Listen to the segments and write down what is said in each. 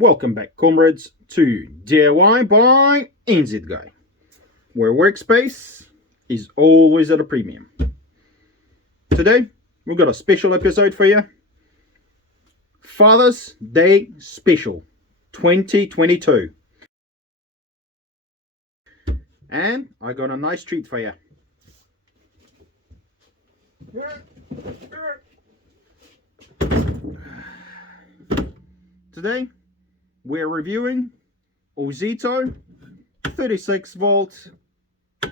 Welcome back, comrades, to DIYbyNZguy, where workspace is always at a premium. Today, we've got a special episode for you. Father's Day Special 2022. And I got a nice treat for you. Today, we're reviewing Ozito 36 volt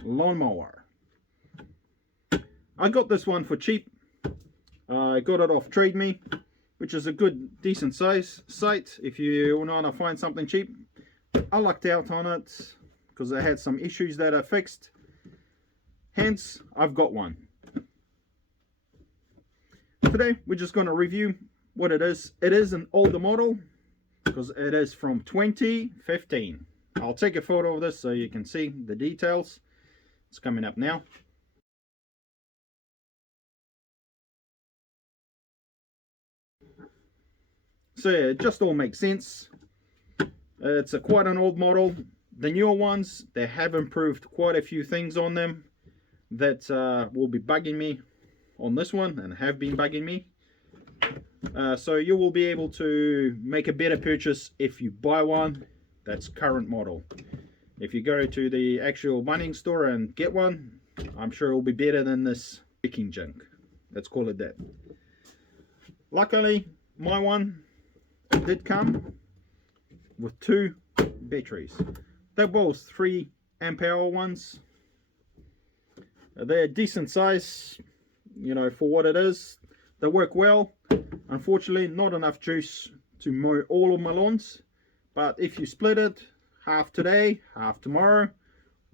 lawn mower. I got this one for cheap. I got it off Trade Me, which is a good, decent size site if you want to find something cheap. I lucked out on it because I had some issues that are fixed. Hence, I've got one. Today, we're just going to review what it is. It is an older model, because it is from 2015. I'll take a photo of this so you can see the details. It's coming up now. So yeah, it just all makes sense. It's quite an old model. The newer ones, they have improved quite a few things on them that will be bugging me on this one and have been bugging me. So you will be able to make a better purchase if you buy one that's current model. If you go to the actual mining store and get one, I'm sure it will be better than this freaking junk. Let's call it that. Luckily, my one did come with two batteries. They're both 3 amp hour ones. They're decent size, you know, for what it is. They work well. Unfortunately, not enough juice to mow all of my lawns, but if you split it half today, half tomorrow,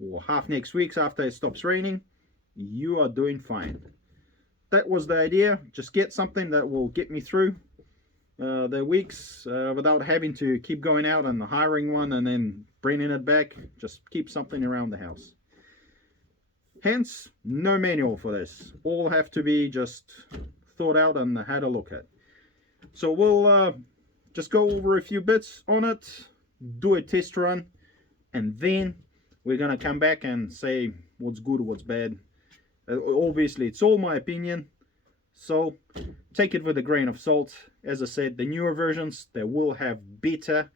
or half next week after it stops raining, you are doing fine. That was the idea. Just get something that will get me through the weeks without having to keep going out and hiring one and then bringing it back. Just keep something around the house. Hence, no manual for this. All have to be just thought out and had a look at. So we'll just go over a few bits on it, do a test run, and then we're gonna come back and say what's good or what's bad. Obviously, it's all my opinion, so take it with a grain of salt. As I said, the newer versions, they will have better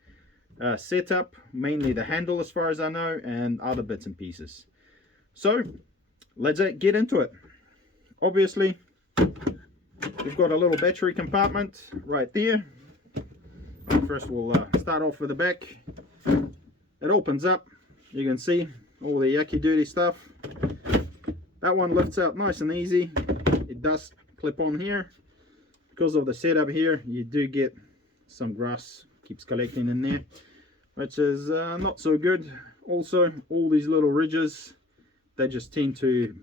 setup, mainly the handle as far as I know, and other bits and pieces. So let's get into it. Obviously, we've got a little battery compartment right there. First, we'll start off with the back. It opens up. You can see all the yucky dirty stuff. That one lifts out nice and easy. It does clip on here. Because of the setup here, you do get some grass keeps collecting in there, which is not so good. Also, all these little ridges, they just tend to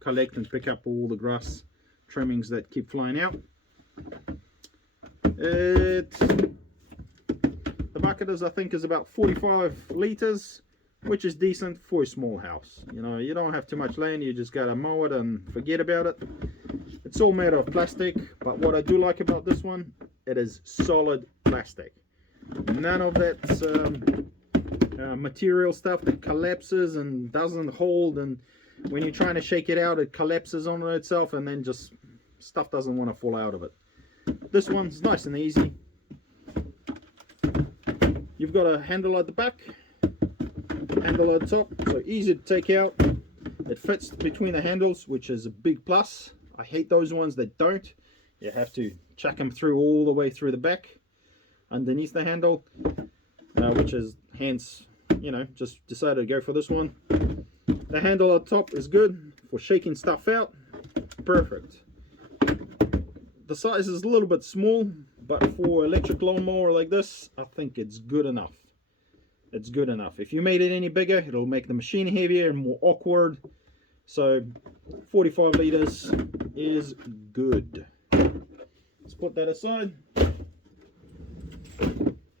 collect and pick up all the grass trimmings that keep flying out. The bucket is, I think, is about 45 liters, which is decent for a small house. You know, you don't have too much land, you just gotta mow it and forget about it. It's all made of plastic, but what I do like about this one, it is solid plastic. None of that material stuff that collapses and doesn't hold, and when you're trying to shake it out, it collapses on itself and then just stuff doesn't want to fall out of it. This one's nice and easy. You've got a handle at the back, handle at the top, so easy to take out. It fits between the handles, which is a big plus. I hate those ones that don't. You have to chuck them through all the way through the back underneath the handle, which is hence, you know, just decided to go for this one. The handle at the top is good for shaking stuff out. Perfect. The size is a little bit small, but for electric lawnmower like this, I think it's good enough. It's good enough. If you made it any bigger, it'll make the machine heavier and more awkward. So 45 liters is good. Let's put that aside.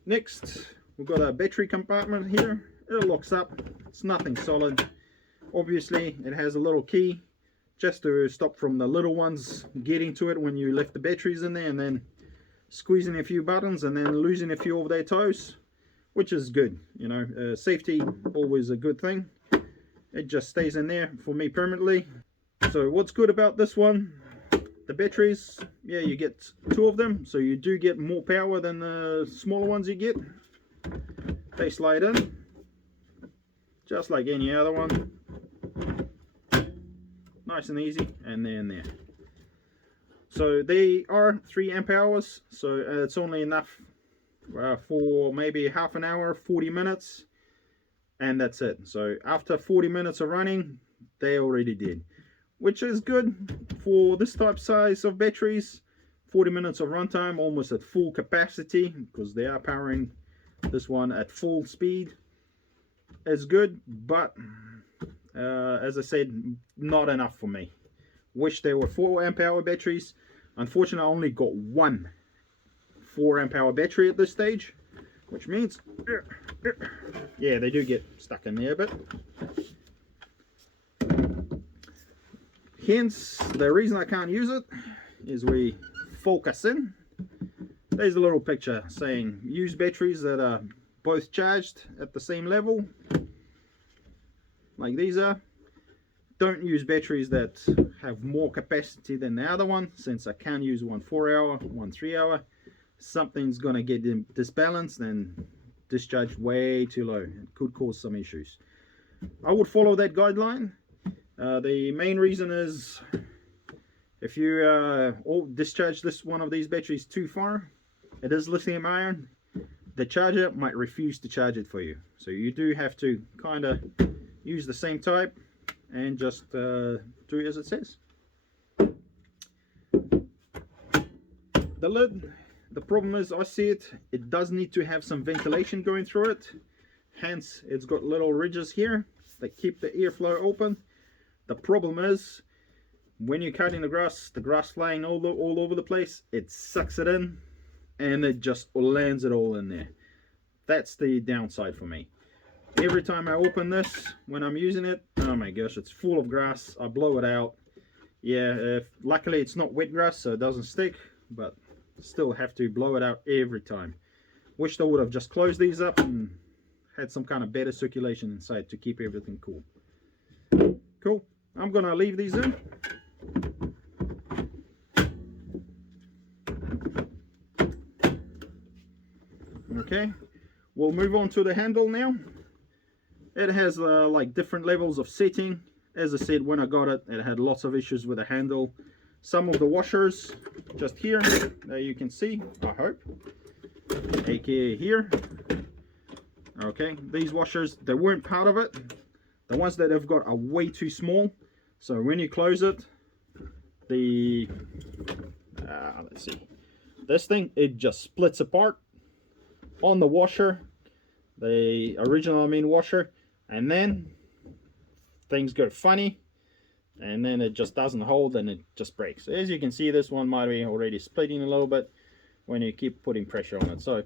Next, we've got a battery compartment here. It locks up. It's nothing solid. Obviously, it has a little key just to stop from the little ones getting to it when you left the batteries in there, and then squeezing a few buttons and then losing a few of their toes, which is good. You know, safety, always a good thing. It just stays in there for me permanently. So what's good about this one, the batteries, yeah, you get 2 of them, so you do get more power than the smaller ones you get. They slide in just like any other one, nice and easy, and they're in there. So they are 3 amp hours, so it's only enough for maybe half an hour, 40 minutes, and that's it. So after 40 minutes of running, they already did, which is good for this type size of batteries. 40 minutes of runtime, almost at full capacity, because they are powering this one at full speed. It's good, but as I said, not enough for me. Wish there were 4 amp hour batteries. Unfortunately, I only got 1 4 amp hour battery at this stage, which means, yeah, they do get stuck in there a bit. Hence, the reason I can't use it is we focus in. There's a little picture saying use batteries that are both charged at the same level, like these are. Don't use batteries that have more capacity than the other one, since I can use one 4 hour, one 3 hour. Something's gonna get disbalanced and discharge way too low. It could cause some issues. I would follow that guideline. The main reason is if you discharge one of these batteries too far, it is lithium ion, the charger might refuse to charge it for you. So you do have to kind of use the same type and just do it as it says. The lid, the problem is, I see it does need to have some ventilation going through it. Hence, it's got little ridges here that keep the airflow open. The problem is, when you're cutting the grass flying all over the place, it sucks it in and it just lands it all in there. That's the downside for me. Every time I open this, when I'm using it, oh my gosh, it's full of grass. I blow it out. Yeah, luckily it's not wet grass, so it doesn't stick, but still have to blow it out every time. Wish I would have just closed these up and had some kind of better circulation inside to keep everything cool. Cool. I'm gonna leave these in. Okay, we'll move on to the handle now. It has like different levels of setting. As I said, when I got it, it had lots of issues with the handle. Some of the washers just here, there you can see, I hope, aka here. Okay, these washers, they weren't part of it. The ones that I've got are way too small, so when you close it, the let's see, this thing, it just splits apart on the washer, the original washer, and then things go funny, and then it just doesn't hold and it just breaks. As you can see, this one might be already splitting a little bit when you keep putting pressure on it. So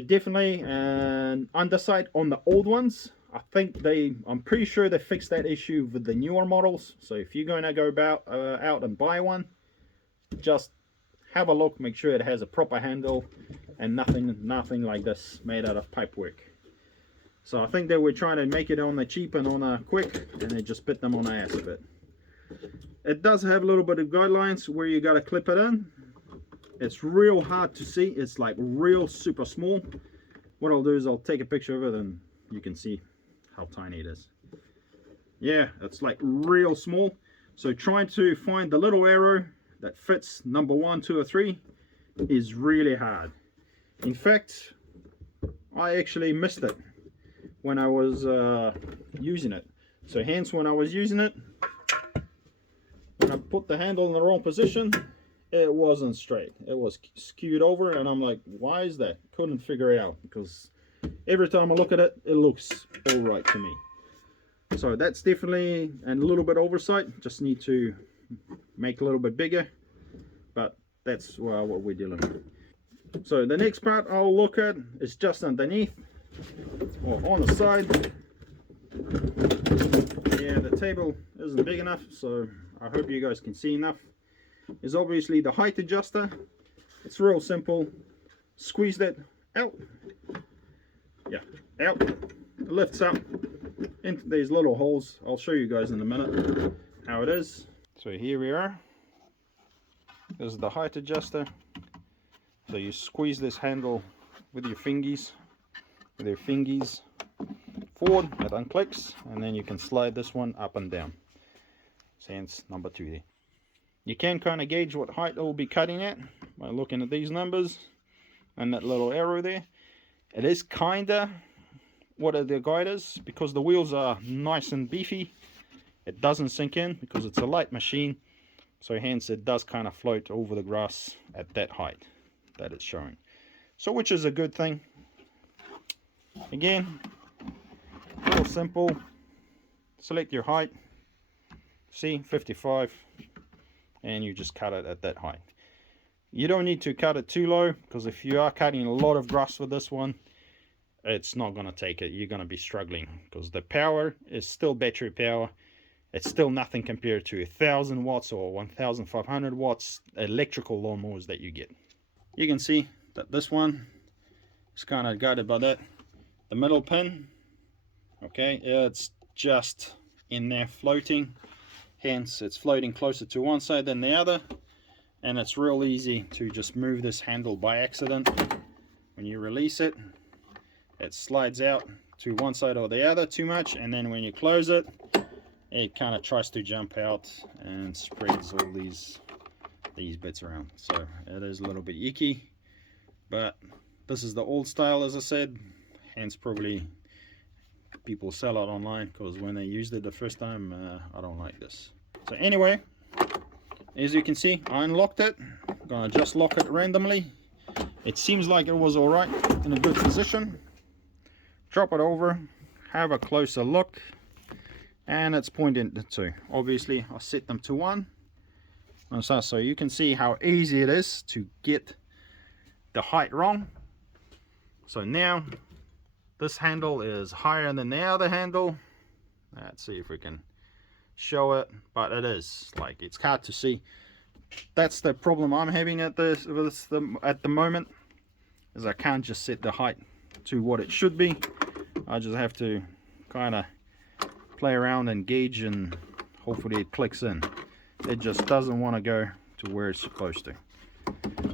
definitely an underside on the old ones. I think I'm pretty sure they fixed that issue with the newer models. So if you're going to go out and buy one, just have a look, make sure it has a proper handle and nothing like this made out of pipework. So I think they were trying to make it on the cheap and on a quick, and they just bit them on the ass a bit. It does have a little bit of guidelines where you got to clip it in. It's real hard to see. It's like real super small. What I'll do is I'll take a picture of it and you can see how tiny it is. Yeah, it's like real small. So trying to find the little arrow that fits number 1, 2 or 3 is really hard. In fact, I actually missed it when I was using it. So hence, when I was using it, when I put the handle in the wrong position, it wasn't straight. It was skewed over, and I'm like, why is that? Couldn't figure it out, because every time I look at it, it looks all right to me. So that's definitely a little bit oversight. Just need to make a little bit bigger, but that's what we're dealing with. So the next part I'll look at is just underneath, or on the side. Yeah, the table isn't big enough, so I hope you guys can see enough. Is obviously the height adjuster. It's real simple. Squeeze that out. Yeah, out. It lifts up into these little holes. I'll show you guys in a minute how it is. So here we are. This is the height adjuster. So you squeeze this handle with your fingies, forward, it unclicks, and then you can slide this one up and down. Hence number 2 there. You can kind of gauge what height it will be cutting at by looking at these numbers and that little arrow there. It is kinda what the guide is, because the wheels are nice and beefy. It doesn't sink in because it's a light machine, so hence it does kind of float over the grass at that height that it's showing. So which is a good thing. Again, real simple. Select your height. See, 55, and you just cut it at that height. You don't need to cut it too low, because if you are cutting a lot of grass with this one, it's not going to take it. You're going to be struggling, because the power is still battery power. It's still nothing compared to 1000 watts or 1500 watts electrical lawnmowers that you get. You can see that this one is kind of guided by that. The middle pin, okay, it's just in there floating. Hence it's floating closer to one side than the other, and it's real easy to just move this handle by accident. When you release it, it slides out to one side or the other too much, and then when you close it, it kind of tries to jump out and spreads all these bits around. So it is a little bit icky, but this is the old style, as I said, hence probably people sell it online, because when they used it the first time, I don't like this. So anyway, as you can see, I unlocked it. I'm gonna just lock it randomly. It seems like it was all right, in a good position. Drop it over, have a closer look, and it's pointing to 2. Obviously I set them to 1, so you can see how easy it is to get the height wrong. So now this handle is higher than the other handle. Let's see if we can show it, but it is, like, it's hard to see. That's the problem I'm having at the moment, is I can't just set the height to what it should be. I just have to kind of play around and gauge, and hopefully it clicks in. It just doesn't want to go to where it's supposed to.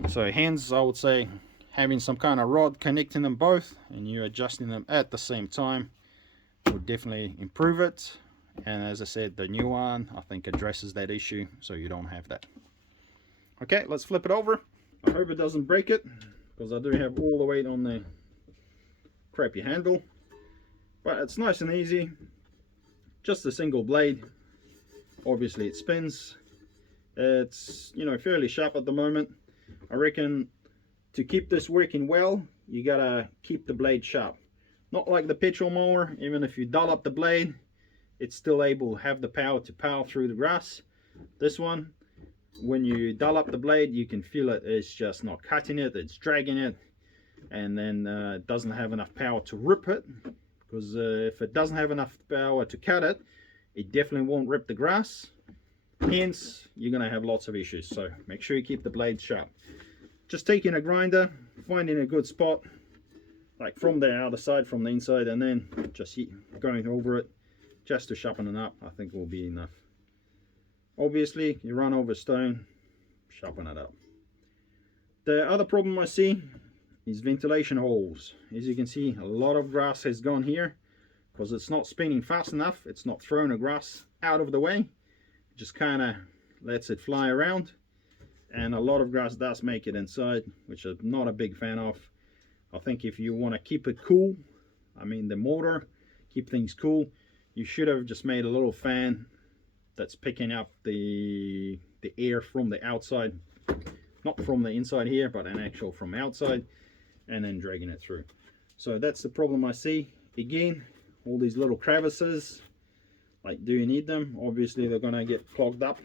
So hence I would say having some kind of rod connecting them both and you adjusting them at the same time would definitely improve it. And as I said, the new one I think addresses that issue, so you don't have that. Okay, let's flip it over. I hope it doesn't break it, because I do have all the weight on the crappy handle, but it's nice and easy. Just a single blade. Obviously it spins. It's, you know, fairly sharp at the moment. I reckon to keep this working well, you gotta keep the blade sharp. Not like the petrol mower. Even if you dull up the blade, it's still able to have the power to power through the grass. This one, when you dull up the blade, you can feel it. It's just not cutting it, it's dragging it, and then it doesn't have enough power to rip it, because if it doesn't have enough power to cut it, it definitely won't rip the grass. Hence you're going to have lots of issues. So make sure you keep the blade sharp. Just taking a grinder, finding a good spot, like from the other side, from the inside, and then just going over it just to sharpen it up, I think will be enough. Obviously you run over stone, sharpen it up. The other problem I see is ventilation holes. As you can see, a lot of grass has gone here because it's not spinning fast enough. It's not throwing the grass out of the way, it just kind of lets it fly around, and a lot of grass does make it inside, which I'm not a big fan of. I think if you want to keep it cool, I mean the motor, keep things cool, you should have just made a little fan that's picking up the air from the outside, not from the inside here, but an actual from outside, and then dragging it through. So that's the problem I see. Again, all these little crevices, like, do you need them? Obviously they're gonna get clogged up,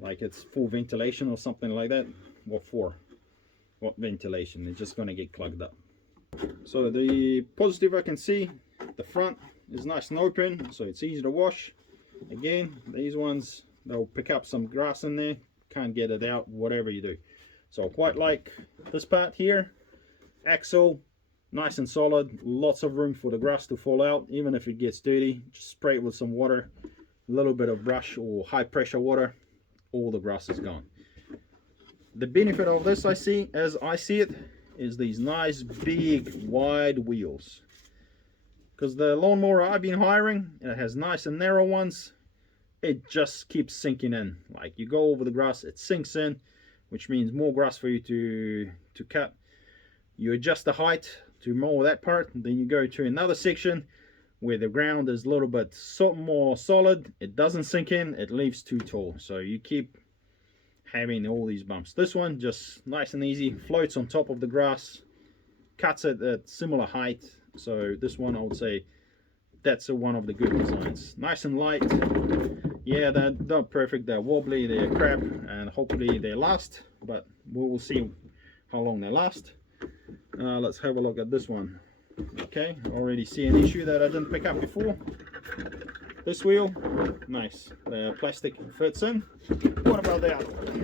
like it's full ventilation or something like that. What for? What ventilation? It's just gonna get clogged up. So the positive I can see, the front is nice and open, so it's easy to wash. Again, these ones, they'll pick up some grass in there, can't get it out whatever you do. So I quite like this part here. Axle, nice and solid, lots of room for the grass to fall out. Even if it gets dirty, just spray it with some water, a little bit of brush or high pressure water, all the grass is gone. The benefit of this, as I see it, is these nice big wide wheels. Because the lawnmower I've been hiring, it has nice and narrow ones. It just keeps sinking in. Like you go over the grass, it sinks in, which means more grass for you to cut. You adjust the height to mow that part, and then you go to another section where the ground is a little bit more solid. It doesn't sink in, it leaves too tall, so you keep having all these bumps. This one just nice and easy, floats on top of the grass, cuts it at similar height. So this one, I would say that's one of the good designs. Nice and light. Yeah, they're not perfect, they're wobbly, they're crap, and hopefully they last, but we will see how long they last. Let's have a look at this one. Okay, already see an issue that I didn't pick up before. This wheel, nice, the plastic fits in. What about the other one?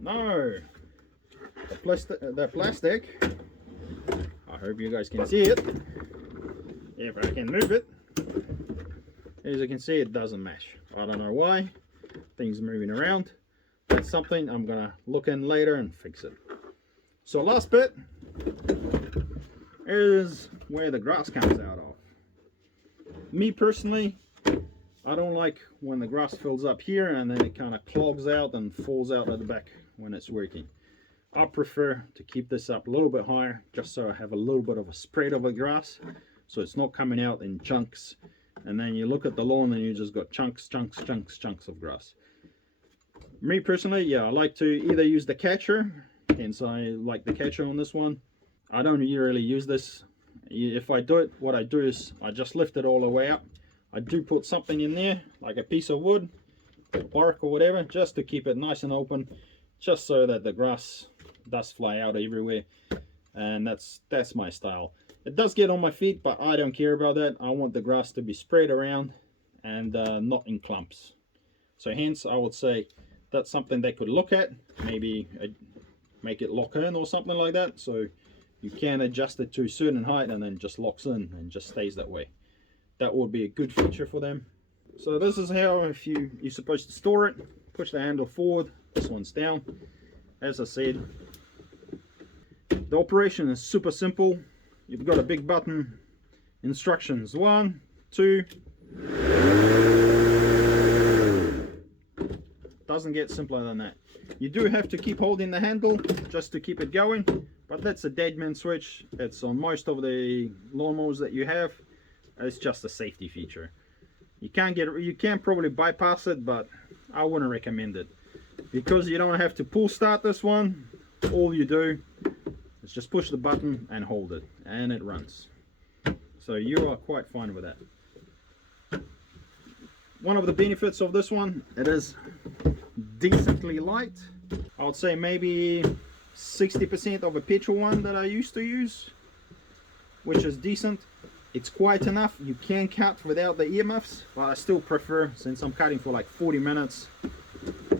No, the plastic, I hope you guys can see it, if I can move it. As you can see, it doesn't mesh. I don't know why, things moving around. That's something I'm gonna look in later and fix it. So last bit is where the grass comes out of. Me personally, I don't like when the grass fills up here and then it kind of clogs out and falls out at the back when it's working. I prefer to keep this up a little bit higher, just so I have a little bit of a spread of the grass, so it's not coming out in chunks, and then you look at the lawn and you just got chunks of grass. Me personally, yeah, I like to either use the catcher, hence I like the catcher on this one. I don't really use this. If I do it, what I do is I just lift it all the way up. I do put something in there, like a piece of wood, bark or whatever, just to keep it nice and open, just so that the grass does fly out everywhere. And that's my style. It does get on my feet, but I don't care about that. I want the grass to be spread around and not in clumps. So hence I would say that's something they could look at, maybe make it lock in or something like that, so you can adjust it to a certain height and then just locks in and just stays that way. That would be a good feature for them. So this is how you're supposed to store it. Push the handle forward, this one's down. As I said, the operation is super simple. You've got a big button, instructions 1, 2. Doesn't get simpler than that. You do have to keep holding the handle just to keep it going, but that's a dead man switch. It's on most of the lawnmowers that you have. It's just a safety feature. You can probably bypass it, but I wouldn't recommend it, because you don't have to pull start this one. All you do is just push the button and hold it, and it runs. So you are quite fine with that. One of the benefits of this one, it is decently light. I would say maybe 60% of a petrol one that I used to use, which is decent. It's quite enough. You can cut without the earmuffs, but I still prefer, since I'm cutting for like 40 minutes,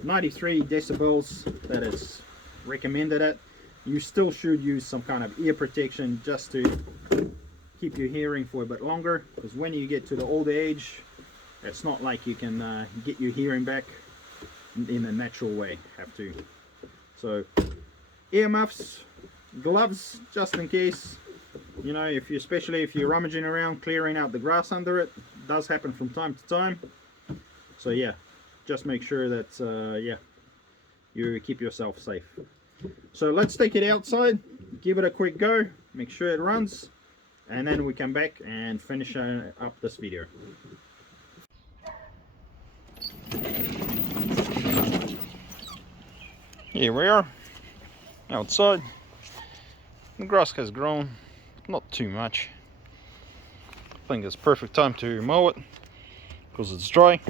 93 decibels, that is recommended at. You still should use some kind of ear protection just to keep your hearing for a bit longer, because when you get to the older age, it's not like you can get your hearing back in a natural way. Have to. So earmuffs, gloves, just in case. You know, especially if you're rummaging around clearing out the grass under it, does happen from time to time. So yeah, just make sure that yeah, you keep yourself safe. So let's take it outside, give it a quick go, make sure it runs, and then we come back and finish up this video. Here we are outside. The grass has grown, not too much. I think it's perfect time to mow it because it's dry.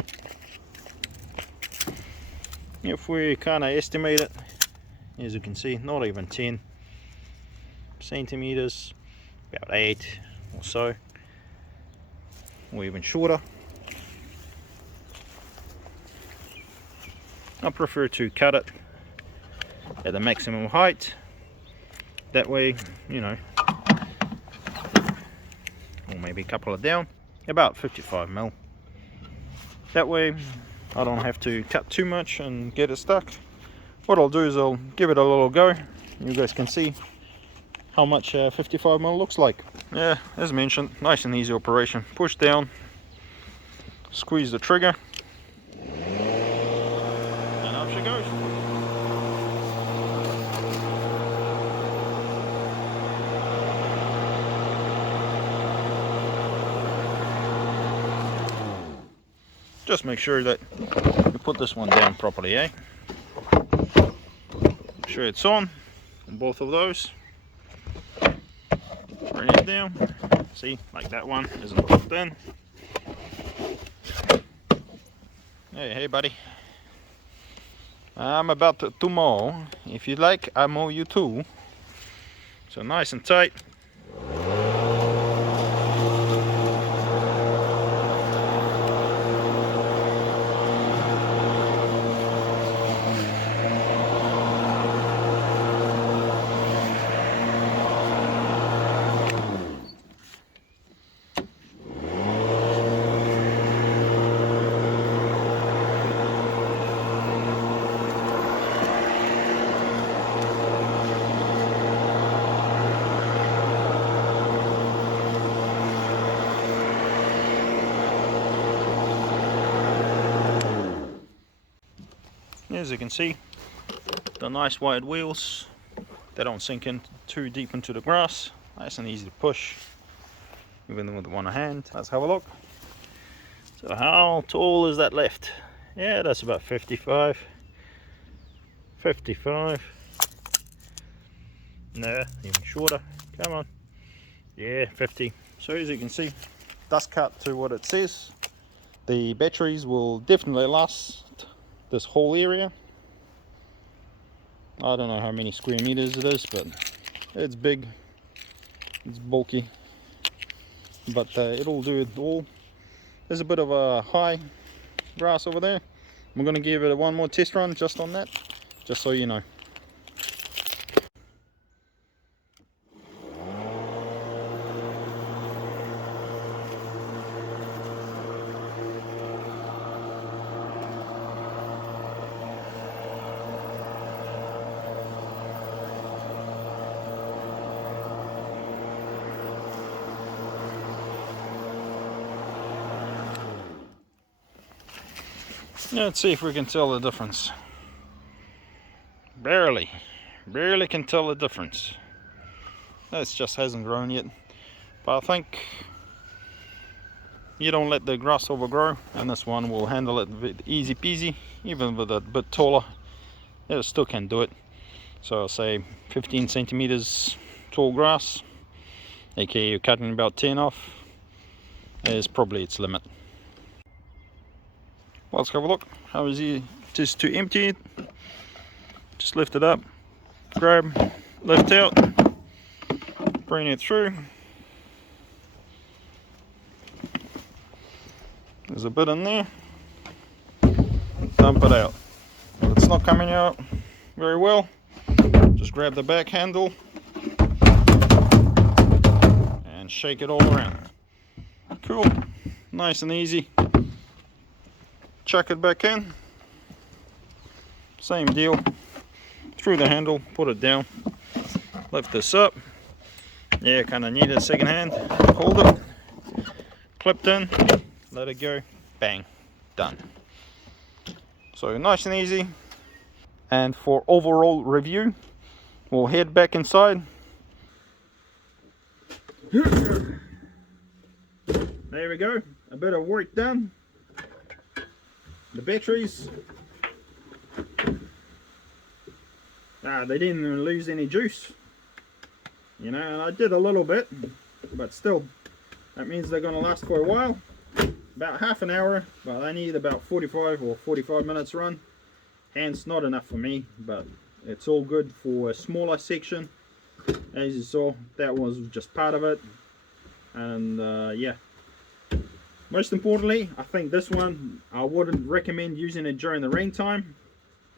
If we kind of estimate it, as you can see, not even 10 centimeters, about 8 or so, or even shorter. I prefer to cut it at the maximum height. That way, you know, or maybe a couple of down, about 55 mil. That way I don't have to cut too much and get it stuck. What I'll do is I'll give it a little go. You guys can see how much 55 mil looks like. Yeah, as mentioned, nice and easy operation. Push down, squeeze the trigger, and up she goes. Just make sure that you put this one down properly, eh? Make sure it's on both of those. Bring it down. See, like that one isn't hooked in. Hey buddy. I'm about to mow. If you like, I mow you too. So nice and tight. As you can see, the nice wide wheels, they don't sink in too deep into the grass. Nice and easy to push, even with one hand. Let's have a look. So how tall is that left? Yeah, that's about 55. No, even shorter. Come on. Yeah, 50. So as you can see, dust cut to what it says. The batteries will definitely last this whole area. I don't know how many square meters it is, but it's big, it's bulky, but it'll do it all. There's a bit of a high grass over there. I'm going to give it one more test run just on that, just so you know. Let's see if we can tell the difference. Barely can tell the difference. That just hasn't grown yet, but I think you don't let the grass overgrow, and this one will handle it easy peasy. Even with a bit taller, it still can do it. So I'll say 15 centimeters tall grass, aka you're cutting about 10 off, is probably its limit. Well, let's have a look how easy it is to empty it. Just lift it up, grab, lift out, bring it through. There's a bit in there, dump it out. If it's not coming out very well, just grab the back handle and shake it all around. Cool, nice and easy. Chuck it back in, same deal, through the handle, put it down, lift this up. Yeah, kind of need a second hand, hold it, clipped in, let it go, bang, done. So nice and easy. And for overall review, we'll head back inside. There we go, a bit of work done. The batteries, they didn't lose any juice, you know, and I did a little bit, but still, that means they're going to last for a while, about half an hour, but I need about 45 or 45 minutes run. Hence not enough for me, but it's all good for a smaller section. As you saw, that was just part of it, and yeah. Most importantly, I think this one, I wouldn't recommend using it during the rain time.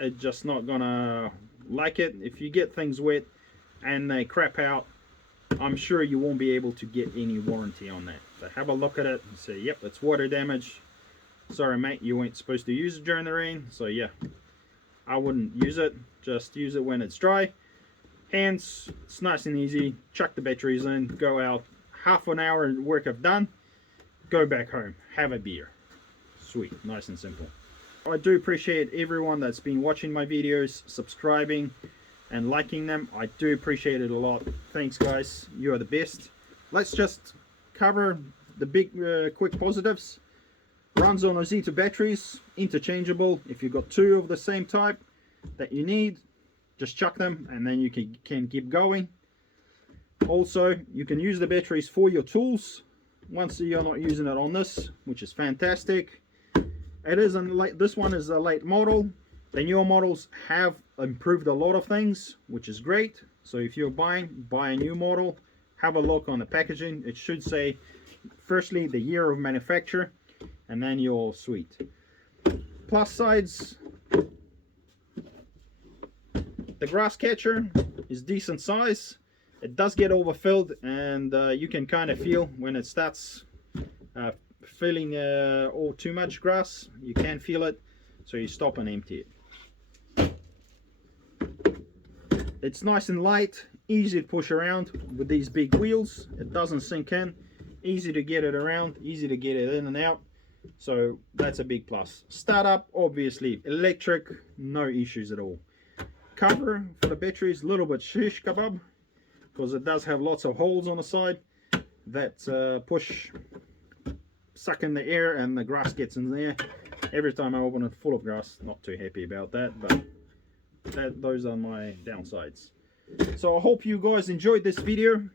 It's just not gonna like it. If you get things wet and they crap out, I'm sure you won't be able to get any warranty on that. So have a look at it and say, yep, it's water damage. Sorry mate, you weren't supposed to use it during the rain. So yeah, I wouldn't use it. Just use it when it's dry. Hands, it's nice and easy. Chuck the batteries in, go out, half an hour work I've done, go back home, have a beer. Sweet, nice and simple. I do appreciate everyone that's been watching my videos, subscribing and liking them. I do appreciate it a lot. Thanks guys, you are the best. Let's just cover the big quick positives. Runs on Ozito batteries, interchangeable. If you've got two of the same type that you need, just chuck them and then you can keep going. Also, you can use the batteries for your tools once you're not using it on this, which is fantastic. It is this one is a late model. The newer models have improved a lot of things, which is great. So if you're buy a new model, have a look on the packaging. It should say firstly the year of manufacture, and then you're all sweet. Plus sides, the grass catcher is decent size. It does get overfilled, and you can kind of feel when it starts filling all too much grass. You can feel it, so you stop and empty it. It's nice and light, easy to push around with these big wheels. It doesn't sink in, easy to get it around, easy to get it in and out. So that's a big plus. Startup, obviously electric, no issues at all. Cover for the batteries, a little bit shish kebab, because it does have lots of holes on the side that suck in the air and the grass gets in there. Every time I open it full of grass, not too happy about that, but those are my downsides. So I hope you guys enjoyed this video.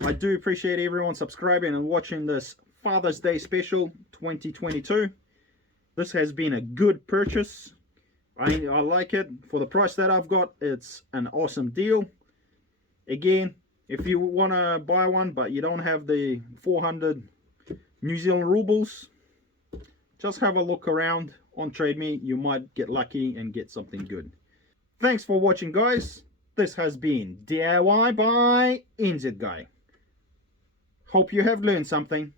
I do appreciate everyone subscribing and watching this Father's Day special 2022. This has been a good purchase. I like it. For the price that I've got, it's an awesome deal. Again, if you want to buy one but you don't have the 400 New Zealand rubles, just have a look around on Trade Me. You might get lucky and get something good. Thanks for watching guys. This has been DIY by NZ Guy. Hope you have learned something.